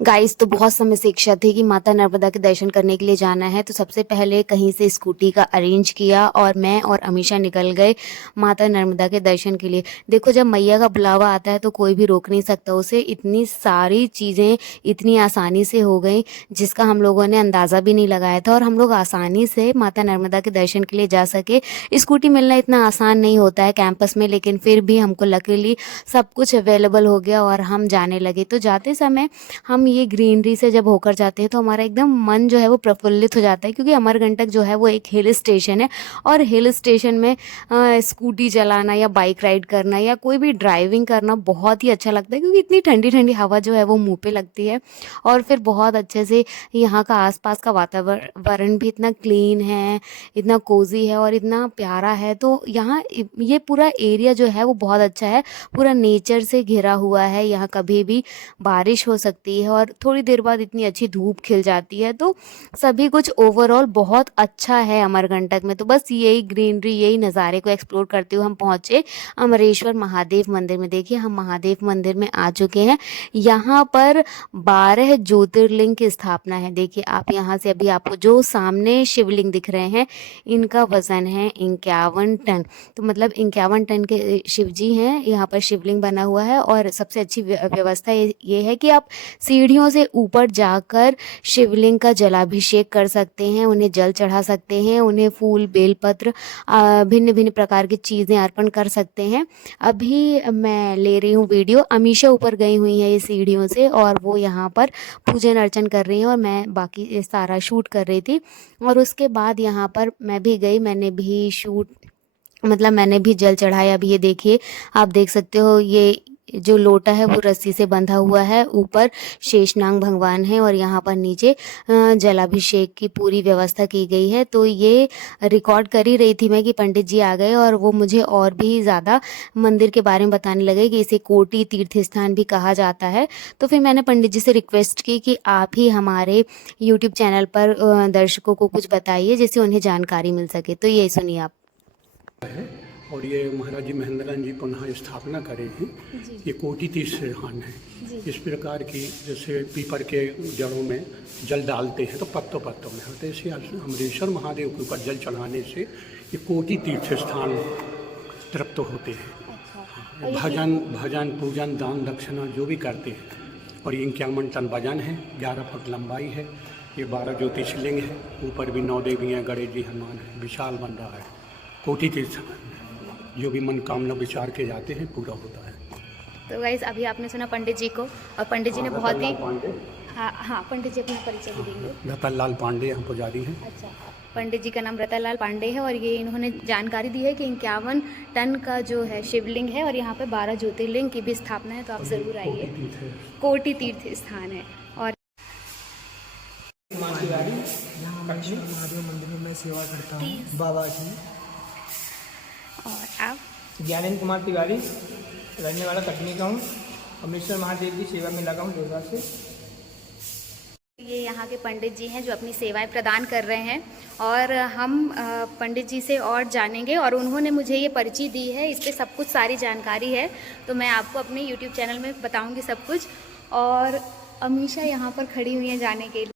Guys, तो बहुत समय से इच्छा थी कि माता नर्मदा के दर्शन करने के लिए जाना है। तो सबसे पहले कहीं से स्कूटी का अरेंज किया और मैं और अमीषा निकल गए माता नर्मदा के दर्शन के लिए। देखो, जब मैया का बुलावा आता है तो कोई भी रोक नहीं सकता उसे। इतनी सारी चीज़ें इतनी आसानी से हो गई जिसका हम लोगों ने अंदाज़ा भी नहीं लगाया था और हम लोग आसानी से माता नर्मदा के दर्शन के लिए जा सके। स्कूटी मिलना इतना आसान नहीं होता है कैंपस में, लेकिन फिर भी हमको लकीली सब कुछ अवेलेबल हो गया और हम जाने लगे। तो जाते समय हम ये ग्रीनरी से जब होकर जाते हैं तो हमारा एकदम मन जो है वो प्रफुल्लित हो जाता है, क्योंकि अमरकंटक जो है वो एक हिल स्टेशन है और हिल स्टेशन में स्कूटी चलाना या बाइक राइड करना या कोई भी ड्राइविंग करना बहुत ही अच्छा लगता है, क्योंकि इतनी ठंडी ठंडी हवा जो है वो मुंह पे लगती है। और फिर बहुत अच्छे से यहाँ का आसपास का वातावरण भी इतना क्लीन है, इतना कोजी है और इतना प्यारा है। तो यहाँ ये पूरा एरिया जो है वो बहुत अच्छा है, पूरा नेचर से घिरा हुआ है। यहाँ कभी भी बारिश हो सकती है और थोड़ी देर बाद इतनी अच्छी धूप खिल जाती है। तो सभी कुछ ओवरऑल बहुत अच्छा है अमरकंटक में। तो बस यही ग्रीनरी, यही नज़ारे को एक्सप्लोर करते हुए हम पहुँचे अमरेश्वर महादेव मंदिर में। देखिए, हम महादेव मंदिर में आ चुके हैं। यहाँ पर 12 ज्योतिर्लिंग की स्थापना है। देखिए आप यहाँ से, अभी आपको जो सामने शिवलिंग दिख रहे हैं इनका वजन है 51 टन। तो मतलब 51 टन के शिव जी हैं। यहाँ पर शिवलिंग बना हुआ है और सबसे अच्छी व्यवस्था ये है कि आप सीढ़ियों से ऊपर जाकर शिवलिंग का जलाभिषेक कर सकते हैं, उन्हें जल चढ़ा सकते हैं, उन्हें फूल बेलपत्र भिन्न भिन्न प्रकार की चीज़ें अर्पण कर सकते हैं। अभी मैं ले रही हूँ वीडियो, अमीषा ऊपर गई हुई है ये सीढ़ियों से और वो यहाँ पर पूजन अर्चन कर रही हैं और मैं बाकी सारा शूट कर रही थी। और उसके बाद यहाँ पर मैं भी गई, मैंने भी शूट, मतलब मैंने भी जल चढ़ाया। अभी ये देखिए, आप देख सकते हो ये जो लोटा है वो रस्सी से बंधा हुआ है, ऊपर शेषनाग भगवान है और यहाँ पर नीचे जलाभिषेक की पूरी व्यवस्था की गई है। तो ये रिकॉर्ड कर ही रही थी मैं कि पंडित जी आ गए और वो मुझे और भी ज़्यादा मंदिर के बारे में बताने लगे कि इसे कोटि तीर्थ स्थान भी कहा जाता है। तो फिर मैंने पंडित जी से रिक्वेस्ट की कि आप ही हमारे यूट्यूब चैनल पर दर्शकों को कुछ बताइए जिससे उन्हें जानकारी मिल सके। तो ये सुनिए आप। है और ये महाराज जी महेंद्रन जी पुनः स्थापना करे हैं। ये कोटि तीर्थ स्थान है। इस प्रकार की जैसे पीपर के जड़ों में जल डालते हैं तो पत्तों पत्तों में होते, ऐसे अमरेश्वर महादेव के ऊपर जल चढ़ाने से ये कोटि तीर्थ स्थान तृप्त होते हैं। अच्छा। भजन भजन पूजन दान दक्षिणा जो भी करते हैं। और ये 51 टन वजन है, 11 फुट लंबाई है। ये 12 ज्योतिर्लिंग है, ऊपर भी 9 देवी हैं, गणेश जी, हनुमान है, विशाल बन रहा है। कोटि तीर्थ जो भी मनोकामना विचार के जाते हैं पूरा होता है। तो गाइस, अभी आपने सुना पंडित जी को और पंडित जी ने बहुत ही, हाँ पंडित जी अपना परिचय भी देंगे। रतन लाल पांडे हम पुजारी हैं। अच्छा, पंडित जी का नाम रतन लाल पांडे है और ये इन्होंने जानकारी दी है कि 51 टन का जो है शिवलिंग है और यहाँ पे 12 ज्योतिर्लिंग की भी स्थापना है। तो आप ज़रूर आइए, कोटि तीर्थ स्थान है। और महादेव मंदिर में मैं सेवा करता हूँ बाबा की। और आप? ज्ञानेंद्र कुमार तिवारी, रहने वाला कटनी का हूँ। अमरेश्वर महादेव की सेवा में लगा हूँ 2 साल से। ये यहाँ के पंडित जी हैं जो अपनी सेवाएं प्रदान कर रहे हैं और हम पंडित जी से और जानेंगे और उन्होंने मुझे ये पर्ची दी है, इस पर सब कुछ सारी जानकारी है। तो मैं आपको अपने YouTube चैनल में बताऊंगी सब कुछ। और अमीषा यहाँ पर खड़ी हुई है जाने के लिए।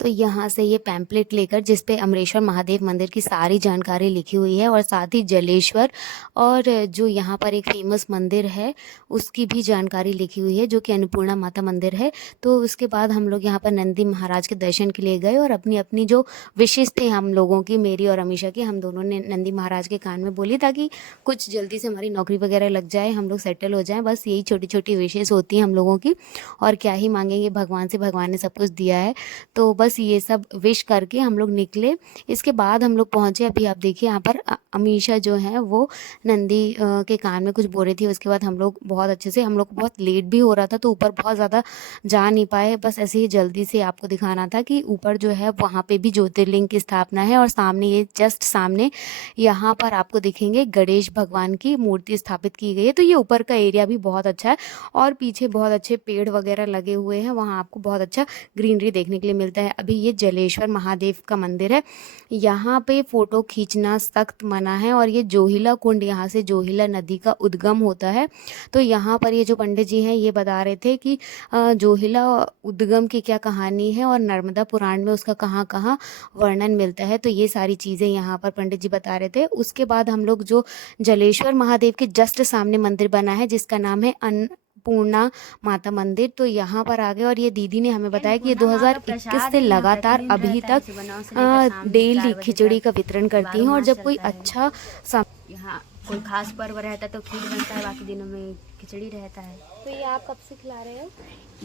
तो यहाँ से ये पैम्पलेट लेकर जिस पे अमरेश्वर महादेव मंदिर की सारी जानकारी लिखी हुई है और साथ ही जलेश्वर और जो यहाँ पर एक फेमस मंदिर है उसकी भी जानकारी लिखी हुई है जो कि अन्नपूर्णा माता मंदिर है। तो उसके बाद हम लोग यहाँ पर नंदी महाराज के दर्शन के लिए गए और अपनी अपनी जो विशेष थे हम लोगों की, मेरी और अमीषा की, हम दोनों ने नंदी महाराज के कान में बोली ताकि कुछ जल्दी से हमारी नौकरी वगैरह लग जाए, हम लोग सेटल हो जाएँ। बस यही छोटी छोटी विशेष होती हैं हम लोगों की, और क्या ही मांगेंगे भगवान से, भगवान ने सब कुछ दिया है। तो बस ये सब विश करके हम लोग निकले। इसके बाद हम लोग पहुँचे, अभी आप देखिए यहाँ पर अमीषा जो है वो नंदी के कान में कुछ बोल रही थी। उसके बाद हम लोग बहुत अच्छे से, हम लोग को बहुत लेट भी हो रहा था तो ऊपर बहुत ज़्यादा जा नहीं पाए। बस ऐसे ही जल्दी से आपको दिखाना था कि ऊपर जो है वहाँ पे भी ज्योतिर्लिंग की स्थापना है और सामने, ये जस्ट सामने यहाँ पर आपको दिखेंगे गणेश भगवान की मूर्ति स्थापित की गई है। तो ये ऊपर का एरिया भी बहुत अच्छा है और पीछे बहुत अच्छे पेड़ वगैरह लगे हुए हैं, वहाँ आपको बहुत अच्छा ग्रीनरी देखने के लिए मिलता है। अभी ये जलेश्वर महादेव का मंदिर है। यहाँ पे फ़ोटो खींचना सख्त मना है और ये जोहिला कुंड, यहाँ से जोहिला नदी का उद्गम होता है। तो यहाँ पर ये जो पंडित जी हैं ये बता रहे थे कि जोहिला उद्गम की क्या कहानी है और नर्मदा पुराण में उसका कहाँ कहाँ वर्णन मिलता है। तो ये सारी चीज़ें यहाँ पर पंडित जी बता रहे थे। उसके बाद हम लोग जो जलेश्वर महादेव के जस्ट सामने मंदिर बना है जिसका नाम है अन्नपूर्णा माता मंदिर, तो यहाँ पर आ गए और ये दीदी ने हमें बताया कि ये 2021 से लगातार अभी तक डेली खिचड़ी का वितरण करती हैं और जब कोई अच्छा यहाँ कोई खास पर्व रहता है तो खीर बनता है, बाकी दिनों में खिचड़ी रहता है। तो ये आप कब से खिला रहे हो?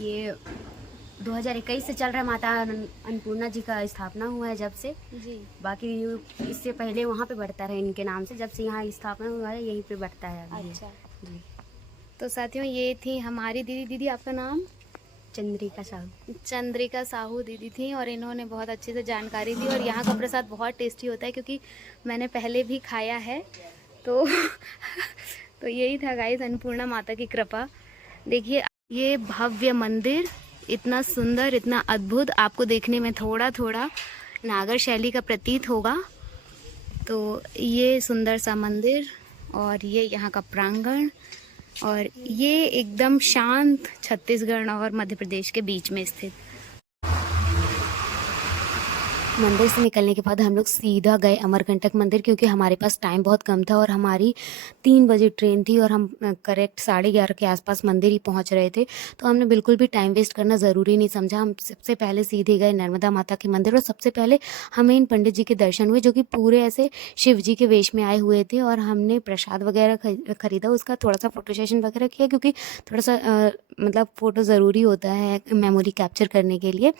ये 2021 से चल रहा है, माता अन्नपूर्णा जी का स्थापना हुआ है जब से जी। बाकी इससे पहले वहाँ पे बढ़ता रहा इनके नाम से, जब से यहाँ स्थापना हुआ है यहीं पे बढ़ता है अभी। अच्छा जी। तो साथियों ये थी हमारी दीदी। दीदी आपका नाम? चंद्रिका साहू। चंद्रिका साहू दीदी थी और इन्होंने बहुत अच्छे से जानकारी दी। और यहाँ का प्रसाद बहुत टेस्टी होता है क्योंकि मैंने पहले भी खाया है। तो तो यही था गाइस, अन्नपूर्णा माता की कृपा। देखिए ये भव्य मंदिर इतना सुंदर, इतना अद्भुत, आपको देखने में थोड़ा थोड़ा नागर शैली का प्रतीत होगा। तो ये सुंदर सा मंदिर और ये यहाँ का प्रांगण और ये एकदम शांत छत्तीसगढ़ और मध्य प्रदेश के बीच में स्थित। मंदिर से निकलने के बाद हम लोग सीधा गए अमरकंटक मंदिर क्योंकि हमारे पास टाइम बहुत कम था और हमारी 3 बजे ट्रेन थी और हम करेक्ट 11:30 के आसपास मंदिर ही पहुंच रहे थे। तो हमने बिल्कुल भी टाइम वेस्ट करना ज़रूरी नहीं समझा। हम सबसे पहले सीधे गए नर्मदा माता के मंदिर और सबसे पहले हमें इन पंडित जी के दर्शन हुए जो कि पूरे ऐसे शिव जी के वेश में आए हुए थे। और हमने प्रसाद वगैरह खरीदा, उसका थोड़ा सा फ़ोटो सेशन वगैरह किया क्योंकि थोड़ा सा मतलब फ़ोटो ज़रूरी होता है मेमोरी कैप्चर करने के लिए।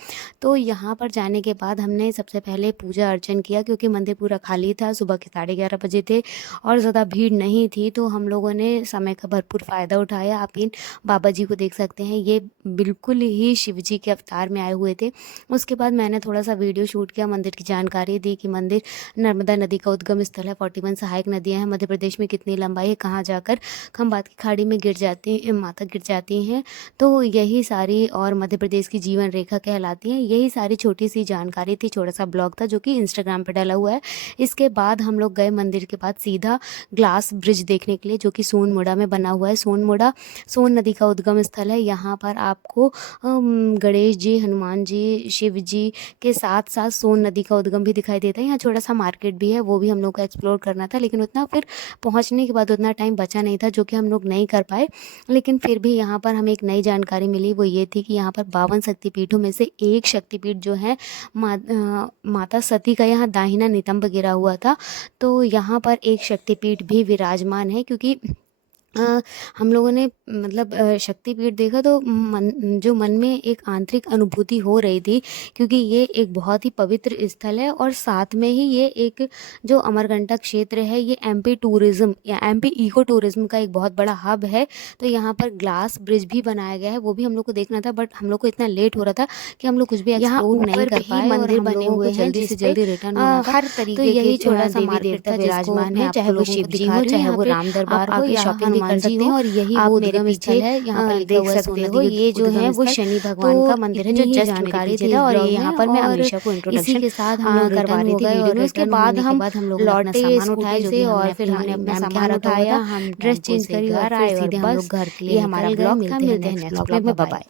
तो यहाँ पर जाने के बाद हमने सबसे पहले पूजा अर्चन किया क्योंकि मंदिर पूरा खाली था। सुबह के 11:30 बजे थे और ज़्यादा भीड़ नहीं थी, तो हम लोगों ने समय का भरपूर फ़ायदा उठाया। आप इन बाबा जी को देख सकते हैं, ये बिल्कुल ही शिव जी के अवतार में आए हुए थे। उसके बाद मैंने थोड़ा सा वीडियो शूट किया, मंदिर की जानकारी दी कि मंदिर नर्मदा नदी का उद्गम स्थल है, 41 सहायक नदियाँ हैं, मध्य प्रदेश में कितनी लंबाई है, कहाँ जाकर खंबात की खाड़ी में माता गिर जाती हैं। तो यही सारी, और मध्य प्रदेश की जीवन रेखा कहलाती है, यही सारी छोटी सी जानकारी थी। छोटा सा ब्लॉग था जो कि इंस्टाग्राम पे डाला हुआ है। इसके बाद हम लोग गए मंदिर के बाद सीधा ग्लास ब्रिज देखने के लिए जो कि सोनमुड़ा में बना हुआ है। सोनमुड़ा सोन नदी का उद्गम स्थल है। यहाँ पर आपको गणेश जी, हनुमान जी, शिव जी के साथ साथ सोन नदी का उद्गम भी दिखाई देता है। यहाँ छोटा सा मार्केट भी है, वो भी हम लोग को एक्सप्लोर करना था, लेकिन उतना फिर पहुँचने के बाद उतना टाइम बचा नहीं था जो कि हम लोग नहीं कर पाए। लेकिन फिर भी यहाँ पर हमें एक नई जानकारी मिली, वो ये थी कि यहाँ पर 52 शक्तिपीठों में से एक शक्तिपीठ जो है माता सती का यहाँ दाहिना नितंब गिरा हुआ था। तो यहाँ पर एक शक्तिपीठ भी विराजमान है क्योंकि हम लोगों ने मतलब शक्तिपीठ देखा तो मन में एक आंतरिक अनुभूति हो रही थी क्योंकि ये एक बहुत ही पवित्र स्थल है और साथ में ही ये एक जो अमरकंटक क्षेत्र है ये एमपी टूरिज़्म या एमपी इको टूरिज़्म का एक बहुत बड़ा हब है। तो यहाँ पर ग्लास ब्रिज भी बनाया गया है, वो भी हम लोग को देखना था, बट हम लोग को इतना लेट हो रहा था कि हम लोग कुछ भी एक्सप्लोर नहीं कर पाए। मंदिर बने हुए हैं, जल्दी से जल्दी रिटर्न होना था। हर तरीके तो यही छोटा सा मार्केट था विराजमान है, चाहे वो शिव जी हो, चाहे वो राम दरबार हो, या शॉपिंग कर सकते हैं। और यही वो उद्गम स्थल है, यहाँ पर देख सकते हो। ये जो है वो शनि भगवान का मंदिर है जो जस्ट जानकारी थी और यहाँ पर मैं अमीशा को इंट्रोडक्शन के साथ हम करवा रही थी वीडियो में। उसके बाद हम लौटे सामान उठाए से और फिर हमने अपना सामान उठाया, हम ड्रेस चेंज करी, घर आए और सीधे हम लोग घर के लिए हमारा ब्लॉग था। मिलते हैं नेक्स्ट ब्लॉग में, बाय बाय।